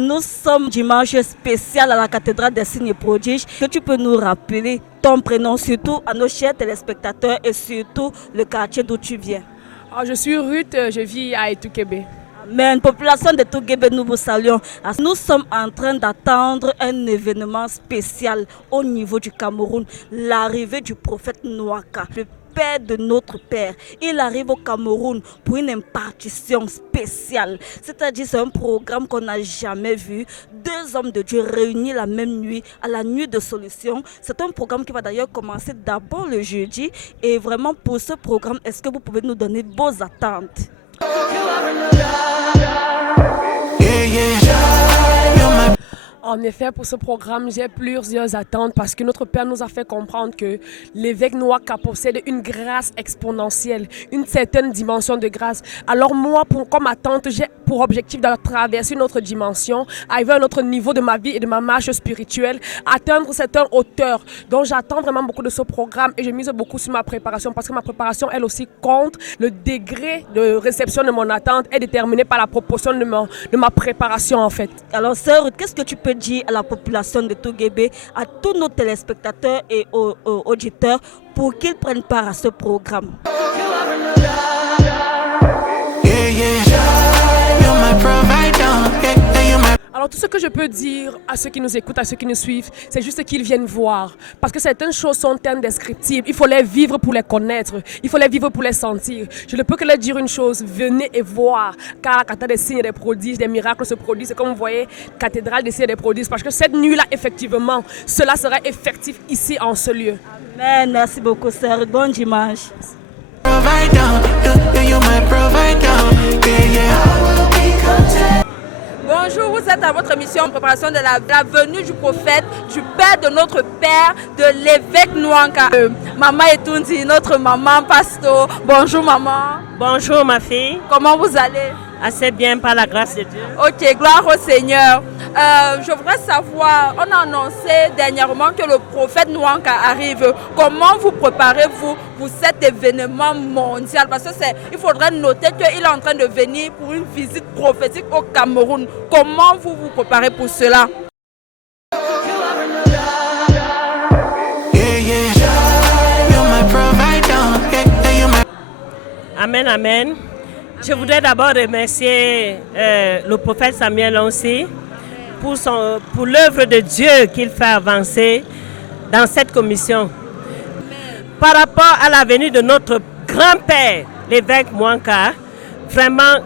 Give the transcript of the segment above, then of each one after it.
Alors nous sommes dimanche spécial à la cathédrale des signes et prodiges. Que tu peux nous rappeler ton prénom, surtout à nos chers téléspectateurs et surtout le quartier d'où tu viens? Je suis Ruth, je vis à Etukebe. Amen. Population de Tougébé, nous vous saluons. Nous sommes en train d'attendre un événement spécial au niveau du Cameroun, l'arrivée du prophète Nwaka, le père de notre père. Il arrive au Cameroun pour une impartition spéciale. C'est-à-dire c'est un programme qu'on n'a jamais vu. Deux hommes de Dieu réunis la même nuit, à la nuit de solution. C'est un programme qui va d'ailleurs commencer d'abord le jeudi. Et vraiment pour ce programme, est-ce que vous pouvez nous donner vos attentes? En effet, pour ce programme, j'ai plusieurs attentes parce que notre Père nous a fait comprendre que l'évêque Nwaka possède une grâce exponentielle, une certaine dimension de grâce. Alors moi, comme attente, j'ai pour objectif de traverser une autre dimension, arriver à un autre niveau de ma vie et de ma marche spirituelle, atteindre certaines hauteurs. Donc j'attends vraiment beaucoup de ce programme et je mise beaucoup sur ma préparation parce que ma préparation, elle aussi, compte. Le degré de réception de mon attente est déterminé par la proportion de ma préparation en fait. Alors sœur, qu'est-ce que tu peux dire à la population de Tougébé, à tous nos téléspectateurs et aux auditeurs pour qu'ils prennent part à ce programme? Alors tout ce que je peux dire à ceux qui nous écoutent, à ceux qui nous suivent, c'est juste qu'ils viennent voir. Parce que certaines choses sont indescriptibles. Il faut les vivre pour les connaître. Il faut les vivre pour les sentir. Je ne peux que leur dire une chose, venez et voir. Car la cathédrale des signes et des prodiges, des miracles se produisent. Et comme vous voyez, cathédrale des signes et des prodiges. Parce que cette nuit-là, effectivement, cela sera effectif ici en ce lieu. Amen. Merci beaucoup, sœur. Bon dimanche. Bonjour, vous êtes à votre émission en préparation de la venue du prophète, du père de notre père, de l'évêque Nwaka. Maman Etundi, notre maman Pasto. Bonjour maman. Bonjour ma fille. Comment vous allez? Assez bien par la grâce de Dieu. Ok, gloire au Seigneur. Je voudrais savoir, on a annoncé dernièrement que le prophète Nwaka arrive. Comment vous préparez-vous pour cet événement mondial? Parce que il faudrait noter qu'il est en train de venir pour une visite prophétique au Cameroun. Comment vous vous préparez pour cela? Amen, amen. Je voudrais d'abord remercier le prophète Samuel Lonsi pour l'œuvre de Dieu qu'il fait avancer dans cette commission. Par rapport à la venue de notre grand-père, l'évêque Nwaka, vraiment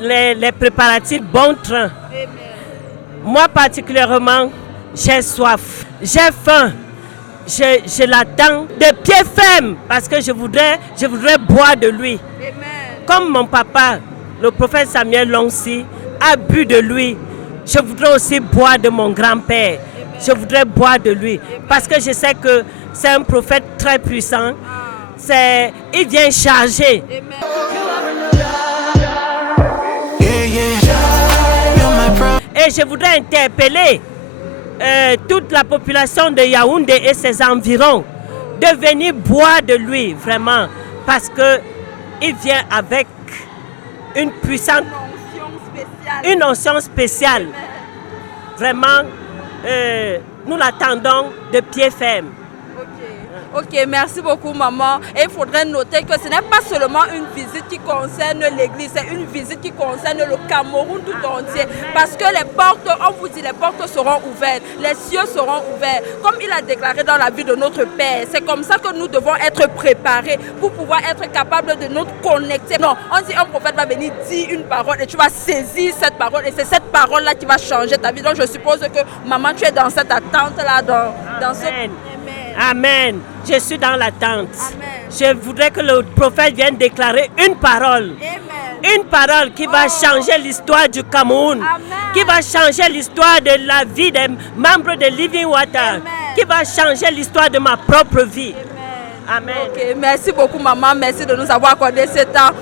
les préparatifs bon train. Moi particulièrement, j'ai soif, j'ai faim, je l'attends de pied ferme parce que je voudrais boire de lui. Comme mon papa, le prophète Samuel Lonsi, a bu de lui, je voudrais aussi boire de mon grand-père. Je voudrais boire de lui parce que je sais que c'est un prophète très puissant. Il vient charger. Et je voudrais interpeller toute la population de Yaoundé et ses environs de venir boire de lui, vraiment, parce que il vient avec une puissante, une onction spéciale. Vraiment, nous l'attendons de pied ferme. Ok, merci beaucoup maman. Et il faudrait noter que ce n'est pas seulement une visite qui concerne l'église, c'est une visite qui concerne le Cameroun tout entier. Parce que les portes, on vous dit, les portes seront ouvertes, les cieux seront ouverts. Comme il a déclaré dans la vie de notre Père, c'est comme ça que nous devons être préparés pour pouvoir être capables de nous connecter. Non, on dit un prophète va venir dire une parole et tu vas saisir cette parole et c'est cette parole-là qui va changer ta vie. Donc je suppose que maman, tu es dans cette attente-là, dans ce... Amen. Je suis dans l'attente. Je voudrais que le prophète vienne déclarer une parole. Amen. Une parole qui va changer l'histoire du Cameroun. Amen. Qui va changer l'histoire de la vie des membres de Living Water. Amen. Qui va changer l'histoire de ma propre vie. Amen. Okay. Merci beaucoup maman. Merci de nous avoir accordé ce temps.